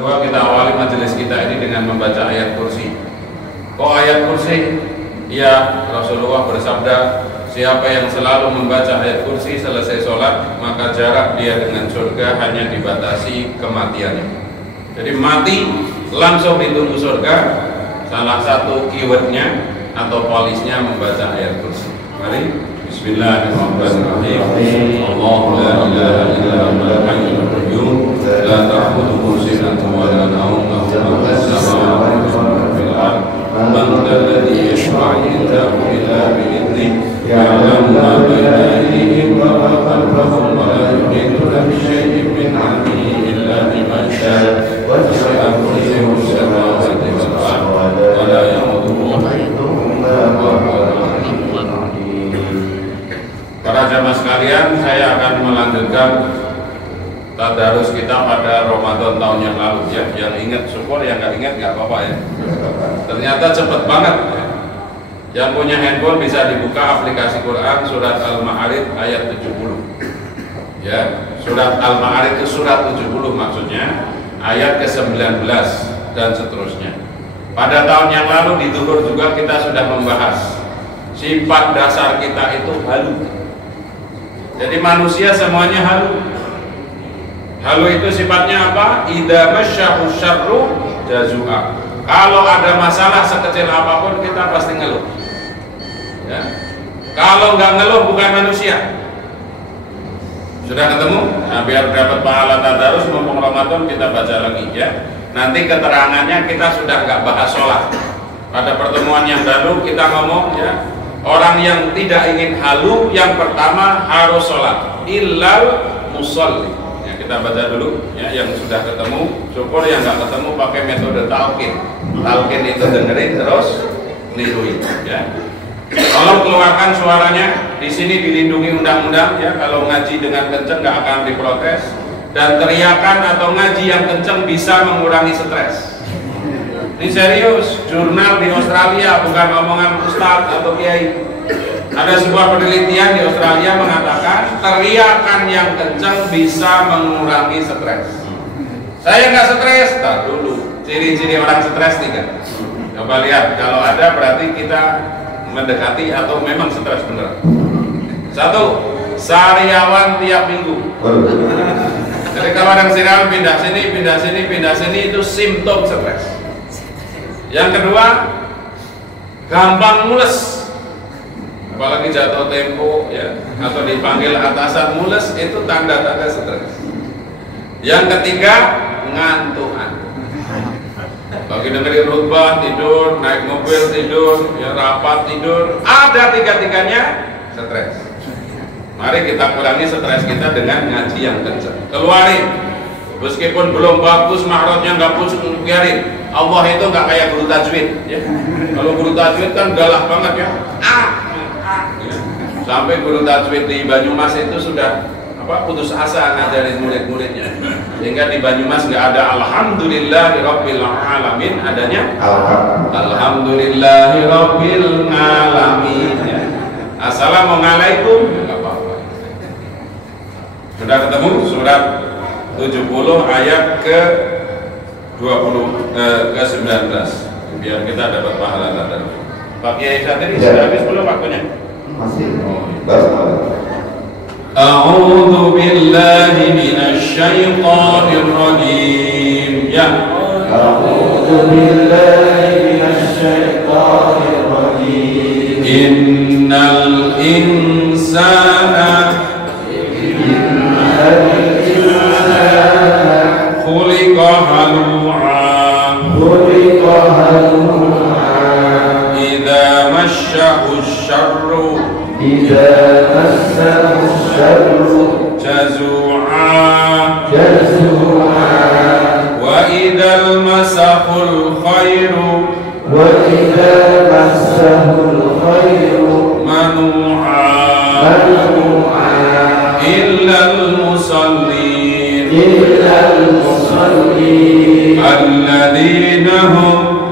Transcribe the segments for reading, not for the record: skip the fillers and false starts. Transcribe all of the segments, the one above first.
Kedua, kita awali majelis kita ini dengan membaca ayat kursi. Kok ayat kursi? Ya, Rasulullah bersabda, siapa yang selalu membaca ayat kursi selesai sholat, maka jarak dia dengan surga hanya dibatasi kematiannya. Jadi mati langsung ditunggu surga. Salah satu keywordnya atau polisnya membaca ayat kursi. Mari, Bismillahirrahmanirrahim. Allahu la ilaha illa huwal hayyul qayyum, la ta'khudhuhu sinatun wa la nawm, lahu ma fis samawati wa ma fil ardh. Man alladhi yashfa'u indahu illa bi'idhnihi, ya'lamu ma bayna aydihim wa ma khalfahum, wa la yuhituna bi shay'in min 'ilmihi illa bima sha'a, wa wasi'a kursiyuhu as-samawati wal ardh, wa la yamuduhu hifdhuhuma wa huwal 'aliyyul 'azim. Para jamaah sekalian, saya akan melanjutkan tadarus kita pada Ramadan tahun yang lalu ya. Yang ingat syukur, yang nggak ingat nggak apa-apa ya. Ternyata cepet banget ya. Yang punya handphone bisa dibuka aplikasi Quran surat Al-Ma'arij ayat 70 ya. Surat Al-Ma'arij itu surat 70 maksudnya, ayat ke-19 dan seterusnya. Pada tahun yang lalu di Zuhur juga kita sudah membahas sifat dasar kita itu halu. Jadi manusia semuanya halu. Halu itu sifatnya apa? Idza masyahu syarru jazua. Kalau ada masalah sekecil apapun kita pasti ngeluh. Ya. Kalau nggak ngeluh bukan manusia. Sudah ketemu? Nah, biar dapat pahala tadarus mumpung Ramadan kita baca lagi ya. Nanti keterangannya kita sudah nggak bahas sholat. Pada pertemuan yang lalu kita ngomong ya, orang yang tidak ingin halu yang pertama harus sholat. Illal musalli. Kita baca dulu ya, yang sudah ketemu syukur, yang nggak ketemu pakai metode talqin. Talqin itu dengerin terus niruin ya. Tolong keluarkan suaranya. Di sini dilindungi undang-undang ya. Kalau ngaji dengan kenceng nggak akan diprotes. Dan teriakan atau ngaji yang kenceng bisa mengurangi stres. Ini serius. Jurnal di Australia, bukan omongan ustadz atau kiai. Ada sebuah penelitian di Australia mengatakan teriakan yang kencang bisa mengurangi stres. Saya nggak stres, tak dulu. Ciri-ciri orang stres tiga. Coba lihat, kalau ada berarti kita mendekati atau memang stres beneran. Satu, sariawan tiap minggu. Jadi kalau ada sariawan pindah sini itu simptom stres. Yang kedua, gampang mules. Apalagi jatuh tempo ya, atau dipanggil atasan mules, itu tanda-tanda stres. Yang ketiga, ngantukan. Bagi dengerin khutbah tidur, naik mobil tidur, ya rapat tidur, ada tiga-tiganya stres. Mari kita kurangi stres kita dengan ngaji yang kencang. Keluarin, meskipun belum bagus makrotnya nggak pusing, biarin. Allah itu nggak kayak guru tajwid ya. Kalau guru tajwid kan galak banget ya. Sampai guru tajwid di Banyumas itu sudah putus asa ngajarin murid-muridnya, sehingga di Banyumas nggak ada alhamdulillahirabbil alamin, adanya alhamdulillahirabbil alamin ya. Assalamualaikum nggak apa-apa. Sudah ketemu surat 70 ayat ke 20 ke 19 biar kita dapat pahala tadarus. Pak Kiai Satri sudah habis belum waktunya? Masih. A'udzu billahi minasy syaithanir rajim. Ya. A'udzu billahi minasy syaithanir rajim. Innal insana khuliqa halu'a. Khuliqa halu'a. Idza masyahu syarru. Idza massahu syarru jazu'a. Jazu'a. Wa idzal masahul khairu. Wa idzal masahul khairu manu'a. Manu'a. Illal musallin. Illal musallin. Alladhina hum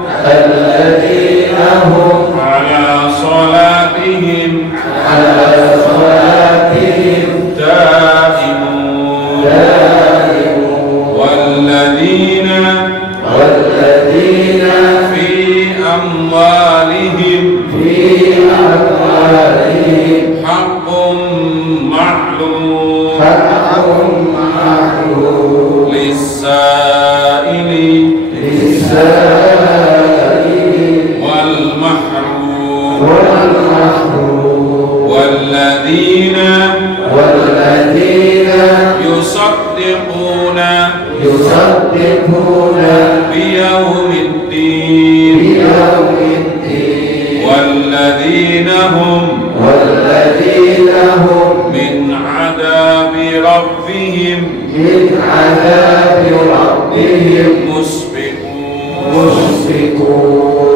ala salatihim daimun. Walladhina amwalihim haqqum ma'lum lis-sa'ili wal mahrum walladzina yusaddiquna biyaumiddin walladzina hum min adabi rabbihim musfiqun.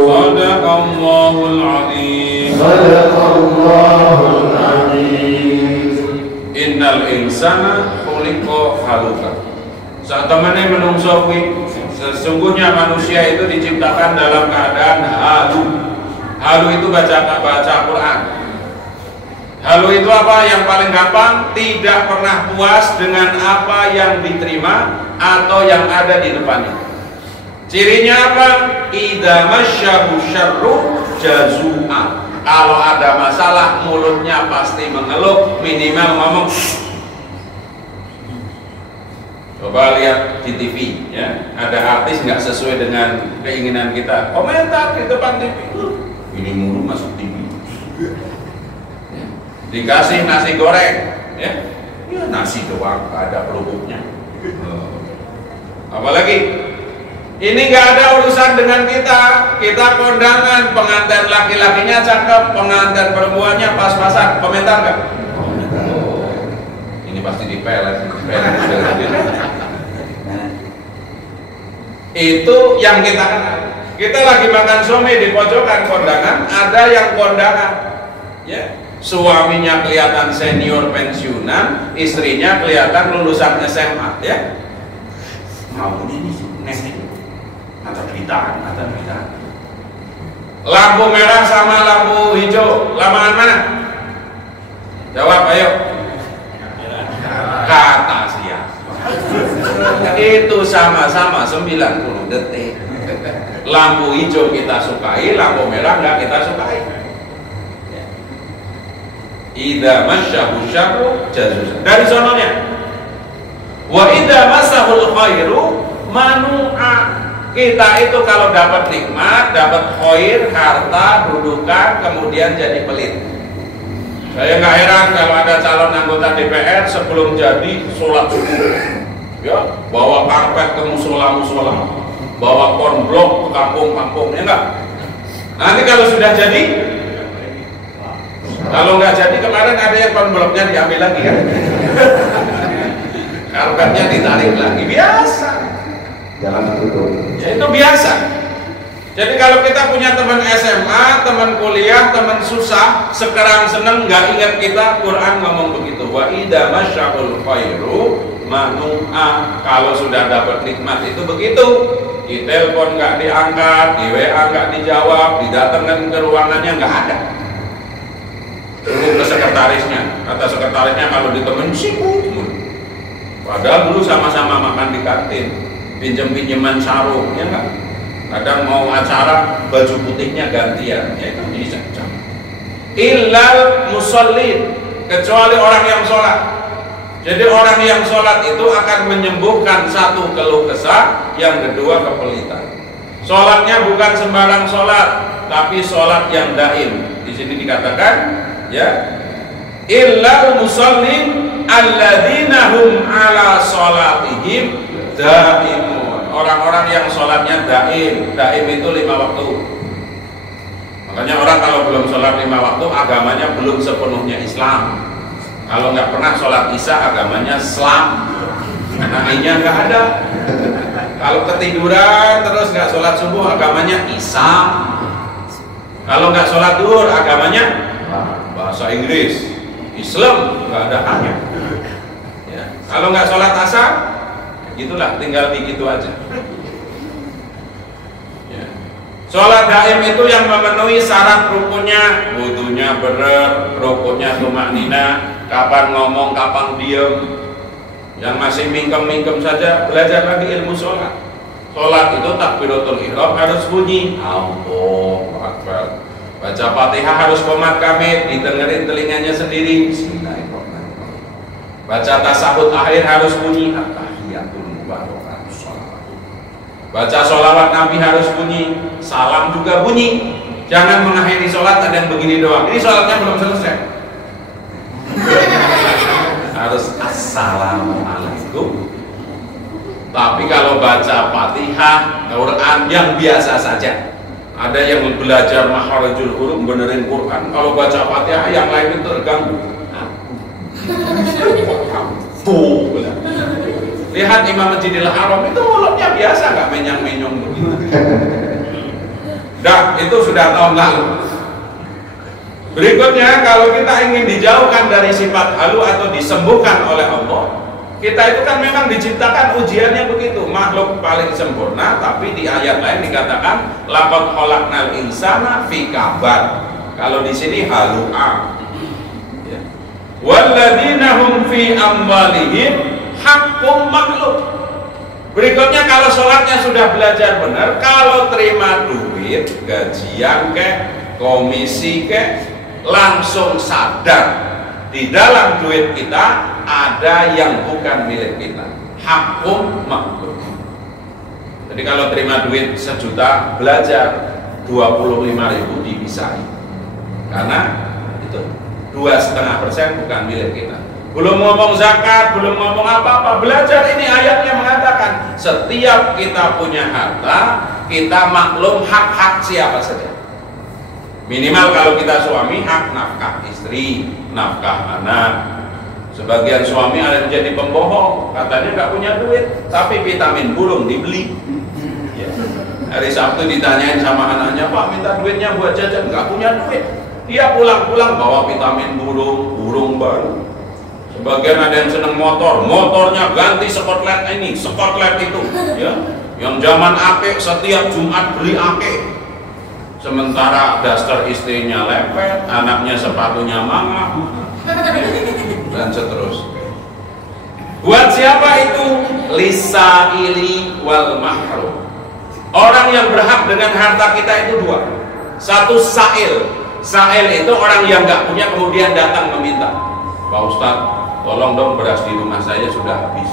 Sadaqallahul azim. Innal insana khuliqa haluka. Saat temannya menungso kuwi, sesungguhnya manusia itu diciptakan dalam keadaan halu. Halu itu baca Quran. Halu itu apa? Yang paling gampang, tidak pernah puas dengan apa yang diterima atau yang ada di depannya. Cirinya apa? Idza masyahu syarru jazua. Kalau ada masalah, mulutnya pasti mengeluh, minimal ngomong. Coba lihat di TV, ya, ada artis nggak sesuai dengan keinginan kita, komentar di depan TV. Ini mulu masuk TV. Ya. Dikasih nasi goreng, ya, nasi doang, nggak ada kerupuknya. Apalagi ini nggak ada urusan dengan kita. Kita kondangan, pengantin laki-lakinya cakep, pengantin perempuannya pas-pasan, komentar nggak? Ini pasti dipelet. Itu yang kita kenal. Kita lagi makan somai di pojokan kondangan, ada yang kondangan, ya, suaminya kelihatan senior pensiunan, istrinya kelihatan lulusan SMA, ya. Mau ini nih, atau kita. Lampu merah sama lampu hijau, lamaan mana? Jawab, ayo. Kata siapa? Itu sama-sama 90 detik. Lampu hijau kita sukai, lampu merah nggak kita sukai. Idza masyahu syarru jazua. Dari sononya. Wa idza masahul khairu manu'a. Kita itu kalau dapat nikmat, dapat khair, harta, dudukan, kemudian jadi pelit. Saya nggak heran kalau ada calon anggota DPR sebelum jadi sholat subuh, ya, bawa karpet ke musola, bawa konblok ke kampung, ya enggak? Nanti kalau sudah jadi, kalau nggak jadi, kemarin ada yang konbloknya diambil lagi kan? Karpetnya ditarik lagi, biasa. Jangan tutup. Ya itu biasa. Jadi kalau kita punya teman SMA, teman kuliah, teman susah, sekarang seneng, nggak ingat kita, Quran ngomong begitu. Wa idza masya'ul khairu manu'a. Kalau sudah dapat nikmat itu begitu. Di telepon nggak diangkat, di WA nggak dijawab, didatangkan ke ruangannya nggak ada. Tunggu ke sekretarisnya, kata sekretarisnya kalau ditemen sibuk. Padahal dulu sama-sama makan di kantin, pinjem-pinjeman sarung, ya enggak? Kadang mau acara baju putihnya gantian, ya itu bisa. Illal musallin, kecuali orang yang sholat. Jadi orang yang sholat itu akan menyembuhkan satu keluh kesah, yang kedua kepelitan. Sholatnya bukan sembarang sholat, tapi sholat yang daim. Di sini dikatakan, ya, illal musallin alladzina hum ala sholatihim daimun. Orang-orang yang sholatnya daim itu 5 waktu. Makanya orang kalau belum sholat 5 waktu, agamanya belum sepenuhnya Islam. Kalau nggak pernah sholat isya, agamanya Islam. Karena I-nya nggak ada. Kalau ketiduran terus nggak sholat subuh, agamanya Islam. Kalau nggak sholat duhur, agamanya bahasa Inggris, Islam, nggak ada hanya. Ya. Kalau nggak sholat asar, gitulah, tinggal begitu aja. Ya. Sholat daim itu yang memenuhi syarat rukunnya, wudunya bener, rukunnya tumaknina, kapan ngomong, kapan diem. Yang masih mingkem-mingkem saja, belajar lagi ilmu sholat. Sholat itu takbiratul ihram harus bunyi Allahu Akbar. Baca Fatihah harus qomat kamit, didengerin telinganya sendiri. Bismillahirrahmanirrahim. Baca tasahud akhir harus bunyi at-tahiyatul mubarakatuh sholawat. Baca sholawat Nabi harus bunyi, salam juga bunyi. Jangan mengakhiri sholat ada yang begini doang. Ini sholatnya belum selesai. Harus assalamualaikum. Tapi kalau baca Fatihah, Quran yang biasa saja. Ada yang belajar makharijul huruf benerin Quran. Kalau baca Fatihah yang lain itu terganggu. Lihat Imam Masjidil Haram itu mulutnya biasa, nggak menyang-menyong begitu. Dah, itu sudah tahun lalu. Berikutnya, kalau kita ingin dijauhkan dari sifat halu atau disembuhkan oleh Allah, kita itu kan memang diciptakan ujiannya begitu, makhluk paling sempurna, tapi di ayat lain dikatakan laqad khalaqnal insana fi kabad. Kalau di sini halu'a. Ya. Walladzina hum fi amwalihim haqqum ma'lum. Berikutnya, kalau sholatnya sudah belajar benar, kalau terima duit, gajian ke, komisi ke, langsung sadar di dalam duit kita ada yang bukan milik kita. Haqqum ma'lum. Jadi kalau terima duit 1 juta, belajar 25.000 dipisahin. Karena itu 2,5% bukan milik kita. Belum ngomong zakat, belum ngomong apa-apa, belajar ini ayatnya mengatakan setiap kita punya harta, kita maklum hak-hak siapa saja. Minimal kalau kita suami, hak nafkah istri, nafkah anak. Sebagian suami ada yang jadi pembohong, katanya nggak punya duit, tapi vitamin burung dibeli. Ya. Hari Sabtu ditanyain sama anaknya, Pak minta duitnya buat jajan, nggak punya duit. Dia pulang-pulang bawa vitamin burung, burung baru. Sebagian ada yang seneng motor, motornya ganti skotlet ini, skotlet itu, ya. Yang zaman ake setiap Jumat beli ake. Sementara daster istrinya lepet, anaknya sepatunya mangap, dan seterusnya. Buat siapa itu? Lisaili wal mahrum. Orang yang berhak dengan harta kita itu 2. Satu sa'il. Sa'il itu orang yang nggak punya kemudian datang meminta. Pak Ustadz, tolong dong beras di rumah saya sudah habis.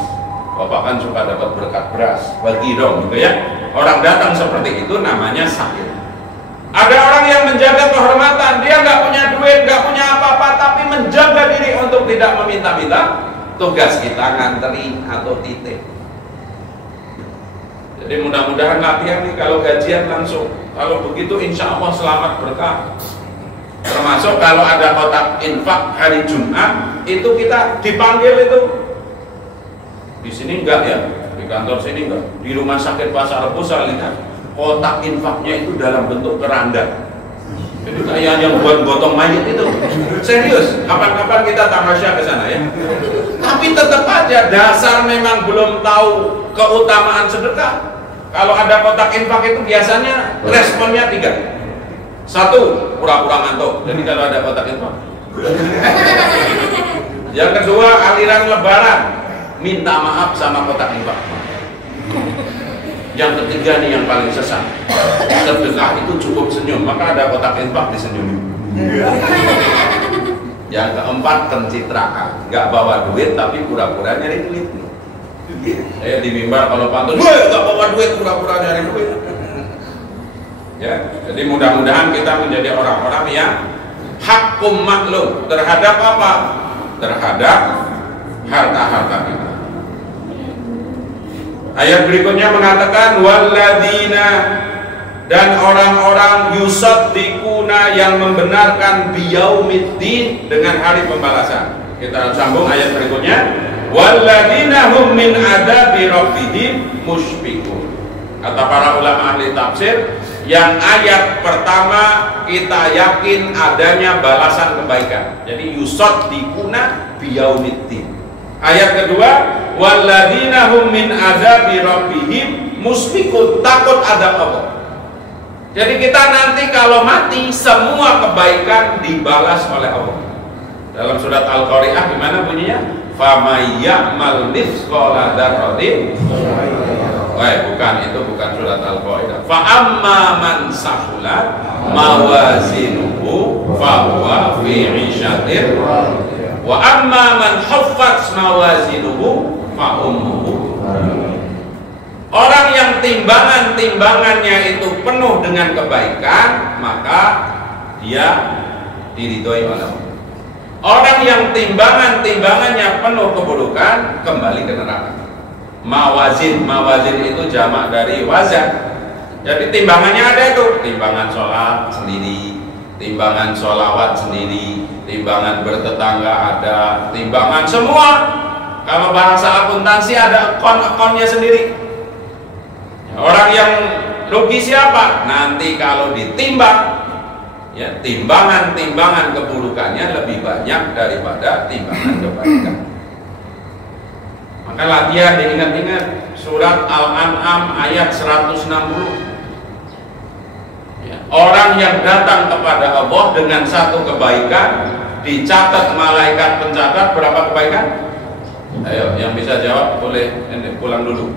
Bapak kan suka dapat berkat beras, bagi dong, gitu ya. Orang datang seperti itu namanya sa'il. Ada orang yang menjaga kehormatan, dia nggak punya duit, nggak punya apa-apa, tapi menjaga diri untuk tidak meminta-minta. Tugas kita nganteri atau titip. Jadi mudah-mudahan latihan nih, kalau gajian langsung. Kalau begitu insya Allah selamat berkah. Termasuk kalau ada kotak infak hari Jumat, itu kita dipanggil itu. Di sini enggak ya, di kantor sini enggak. Di rumah sakit Pasar Rebo saya lihat kotak infaknya itu dalam bentuk keranda. Jadi kayak yang buat gotong mayat itu. Serius, kapan-kapan kita tamasya ke sana ya. Tapi tetap aja dasar memang belum tahu keutamaan sedekah. Kalau ada kotak infak itu biasanya responnya 3. 1, pura-pura ngantuk. Jadi kalau ada kotak infak. Yang kedua, aliran lebaran, minta maaf sama kotak infak. Yang ketiga nih yang paling sesat, sedekah itu cukup senyum, maka ada kotak infak disenyumin. Yang keempat, pencitraan, nggak bawa duit tapi pura-pura nyari duit. Di mimbar kalau pantun, nggak bawa duit, pura-pura nyari duit. Ya, jadi mudah-mudahan kita menjadi orang-orang yang haqqum maklum terhadap apa? Terhadap harta-harta kita. Ayat berikutnya mengatakan walladzina, dan orang-orang yusaddiquna yang membenarkan biyaumiddin, dengan hari pembalasan. Kita sambung ayat berikutnya. Walladzina hum min adzabi rabbihim musyfiqun. Kata para ulama ahli tafsir, yang ayat pertama kita yakin adanya balasan kebaikan. Jadi yusaddiquna biyaumiddin. Ayat kedua, walladzina hum min adzabi rabbihim musyfiqun, takut azab Allah. Jadi kita nanti kalau mati semua kebaikan dibalas oleh Allah. Dalam surat Al-Qari'ah gimana bunyinya? Famay ya'mal mithqala dzarratin. bukan, itu bukan surat Al-Qaidah. Fa amma man saqulat mawazinuhu fa huwa fi 'ishatir wa amma man khaffat mawazinuhu fa ummuhu. Orang yang timbangannya itu penuh dengan kebaikan, maka dia diridhoi oleh Allah. Orang yang timbangannya penuh keburukan, kembali ke neraka. Mawazin itu jamak dari wazan. Jadi timbangannya ada itu, timbangan sholat sendiri, timbangan sholawat sendiri, timbangan bertetangga ada, timbangan semua. Kalau bahasa akuntansi ada akun-akunnya sendiri. Orang yang rugi siapa? Nanti kalau ditimbang, ya, timbangan keburukannya lebih banyak daripada timbangan kebaikan. Maka latihan diingat-ingat surat Al-An'am ayat 160. Ya, orang yang datang kepada Allah dengan satu kebaikan, dicatat malaikat pencatat berapa kebaikan? Ayo, yang bisa jawab boleh pulang dulu.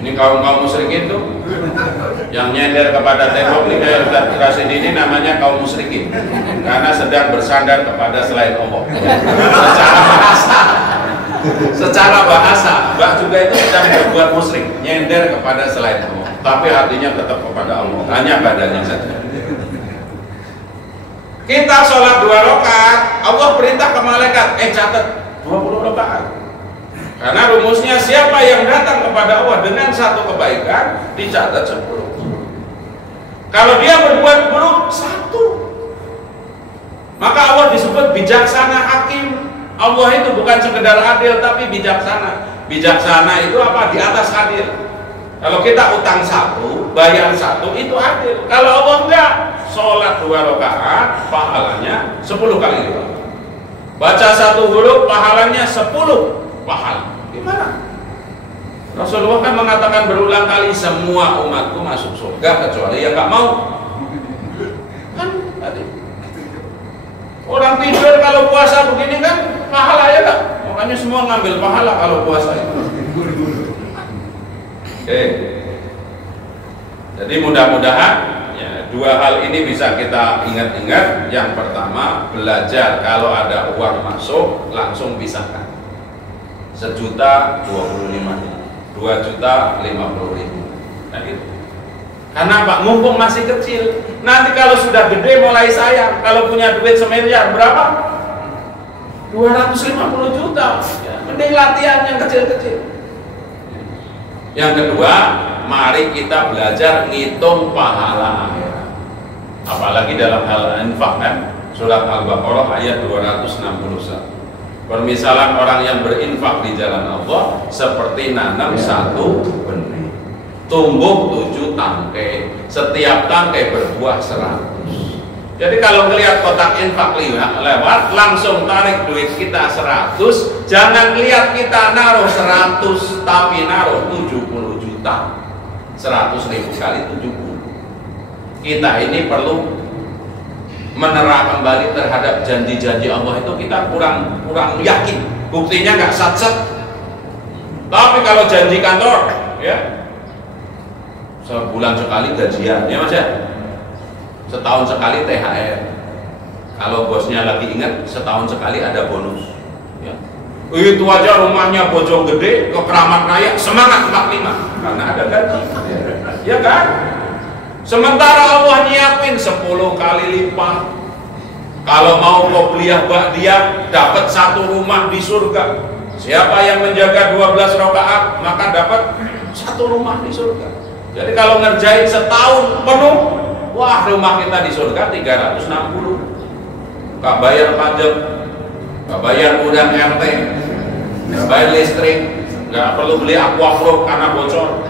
Ini kaum musyrikin tuh yang nyender kepada tembok ini kayak Ustaz Rasid ini namanya kaum musyrikin karena sedang bersandar kepada selain Allah. Secara bahasa Mbak juga itu sedang berbuat musyrik, nyender kepada selain Allah, tapi hatinya tetap kepada Allah, hanya badannya saja. Kita sholat 2 rakaat, Allah perintah ke malaikat, catat 20 rakaat. Karena rumusnya siapa yang datang kepada Allah dengan satu kebaikan, dicatat 10. Kalau dia berbuat buruk 1, maka Allah disebut bijaksana hakim. Allah itu bukan sekedar adil tapi bijaksana. Bijaksana itu apa? Di atas adil. Kalau kita utang 1, bayar 1, itu adil. Kalau Allah enggak, sholat 2 rakaat pahalanya 10 kali lipat. Baca 1 huruf pahalanya 10 pahala. Gimana? Rasulullah kan mengatakan berulang kali, semua umatku masuk surga kecuali yang nggak mau. Kan tadi orang tidur kalau puasa begini kan pahala ya kan? Makanya semua ngambil pahala kalau puasa itu. Oke. Jadi mudah-mudahan ya, 2 hal ini bisa kita ingat-ingat. Yang pertama, belajar kalau ada uang masuk langsung pisahkan. 1.025.000, 2.050.000. Nah gitu. Karena Pak, mumpung masih kecil, nanti kalau sudah gede mulai sayang. Kalau punya duit semiliar berapa? 250 juta. Ya, mending latihan yang kecil-kecil. Yang kedua, mari kita belajar ngitung pahala akhirat. Apalagi dalam hal infak kan, surat Al-Baqarah ayat 261. Permisalan orang yang berinfak di jalan Allah seperti nanam 1 benih, tumbuh 7 tangkai, setiap tangkai berbuah 100. Jadi kalau melihat kotak infak lewat, langsung tarik duit kita 100. Jangan lihat kita naruh 100, tapi naruh 70 juta. 100.000 kali 70. Kita ini perlu menerap kembali terhadap janji-janji Allah itu, kita kurang yakin. Buktinya nggak sat-sat. Tapi kalau janji kantor, ya sebulan sekali gajian, ya Mas ya. Setahun sekali THR. Kalau bosnya lagi ingat, setahun sekali ada bonus. Ya. Itu aja rumahnya Bojong Gede ke Keramat Raya semangat 45 karena ada gaji. Ya kan? Sementara Allah nyiapin 10 kali lipat. Kalau mau qobliyah ba'diyah dapat 1 rumah di surga. Siapa yang menjaga 12 rakaat maka dapat 1 rumah di surga. Jadi kalau ngerjain setahun penuh, wah rumah kita di surga 360. Gak bayar pajak, gak bayar udang RT, gak bayar listrik, gak perlu beli aquaflow karena bocor.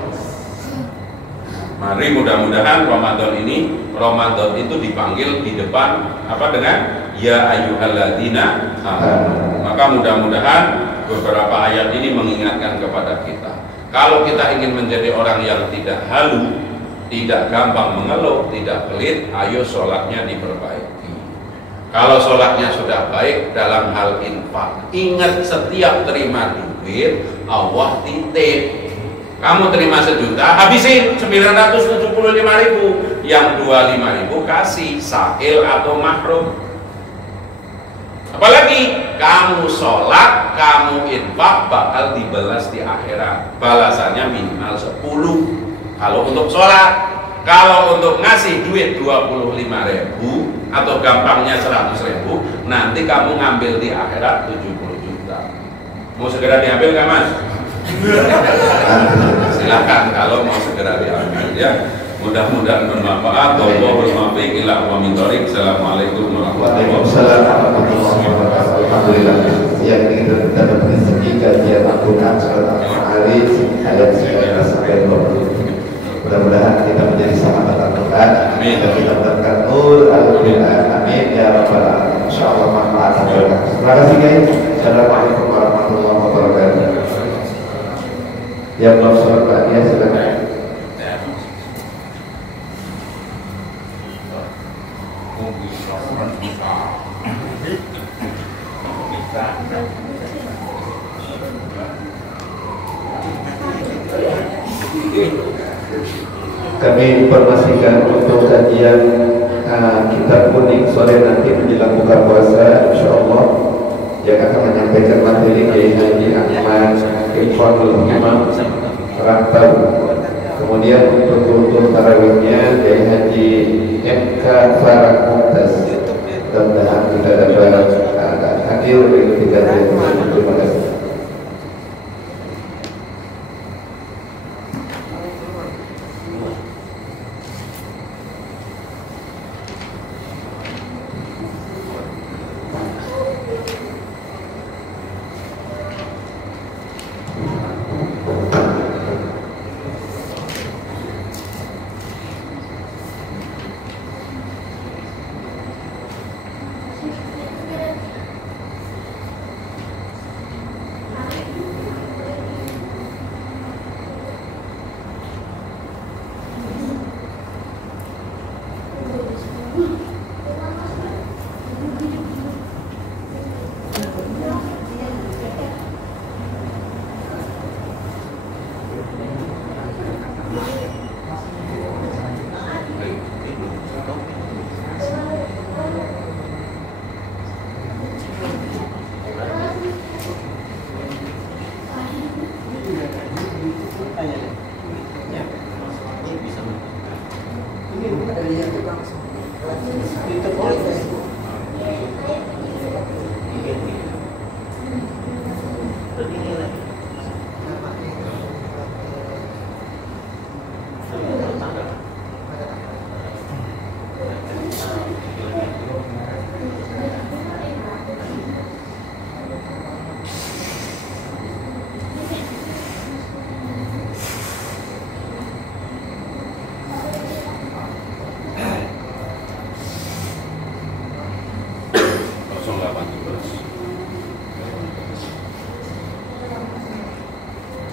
Mari mudah-mudahan Ramadan itu dipanggil di depan apa dengan ya ayyuhalladzina amanu. Maka mudah-mudahan beberapa ayat ini mengingatkan kepada kita. Kalau kita ingin menjadi orang yang tidak halu, tidak gampang mengeluh, tidak pelit, ayo sholatnya diperbaiki. Kalau sholatnya sudah baik dalam hal infak, ingat setiap terima duit Allah titip. Kamu terima 1 juta, habisin 975.000, yang 25.000 kasih sa'il atau mahrum. Apalagi kamu sholat, kamu infak, bakal dibalas di akhirat. Balasannya minimal 10 kalau untuk sholat. Kalau untuk ngasih duit 25.000 atau gampangnya 100.000, nanti kamu ngambil di akhirat 70 juta. Mau segera diambil nggak Mas? Silakan kalau mau segera diambil ya. Mudah-mudahan bermanfaat. Wallahul muwaffiq ila aqwamit thoriq. Assalamualaikum warahmatullahi wabarakatuh. Alhamdulillah yang ingin kita dapat rezeki kajian Al-Quran surat Al-Ma'arij ayat 19 sampai 20. Mudah-mudahan kita menjadi sahabat Al-Quran. Amin. Dan kita mendapatkan nur Al-Quran. Amin ya rabbal alamin. Insyaallah manfaat. Terima kasih guys. Assalamualaikum warahmatullahi wabarakatuh. Yang belum sholat Fatiha silakan. Kami informasikan untuk kajian kitab kuning sore nanti menjelang buka puasa, insyaallah yang akan menyampaikan materi Kiai Haji Ahmad Irfanul Imam Rantau. Kemudian untuk tarawihnya Kiai Haji MK Farah Mumtaz. Mudah-mudahan kita dapat hadir di kajian. Terima kasih.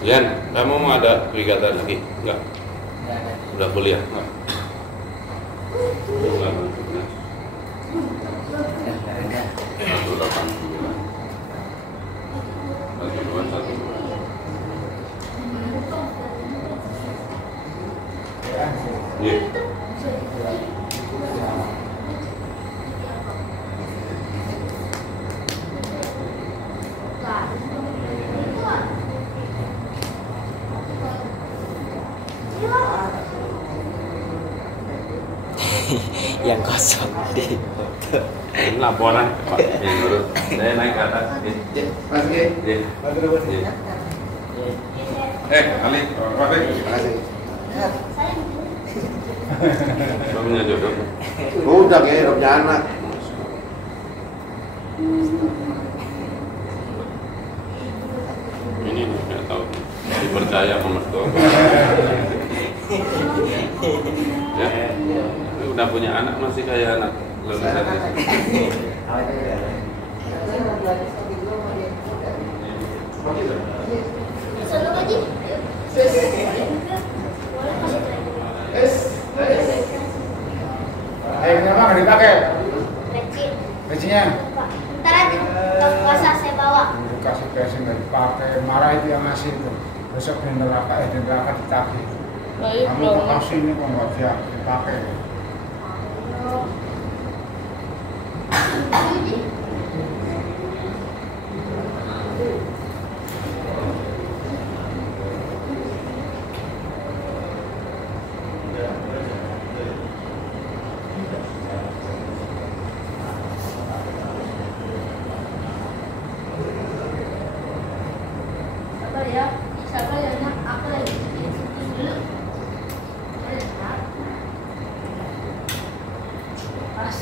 Yan, kamu mau ada kegiatan lagi? Enggak? Udah kuliah? Enggak? Yang kosong di foto. Ini laporan Pak yang urus. Saya naik ke atas. Mas Ki. Ali, Pak. Terima kasih. Punya jodoh. Udah kayak udah punya anak. Ini nggak tahu dipercaya sama mertua. Ya, ini udah punya anak masih kayak anak lulusan. Airnya mah nggak dipakai. Kecil. Becinya. Ntar aja, ke puasa saya bawa. Kasih casing nggak dipakai. Marah itu yang ngasih itu. besok di neraka ditagih. Lah iya Kamu dong. kasih ini kok nggak siap dipakai. Siapa ya nak aku lagi bikin dulu. Pas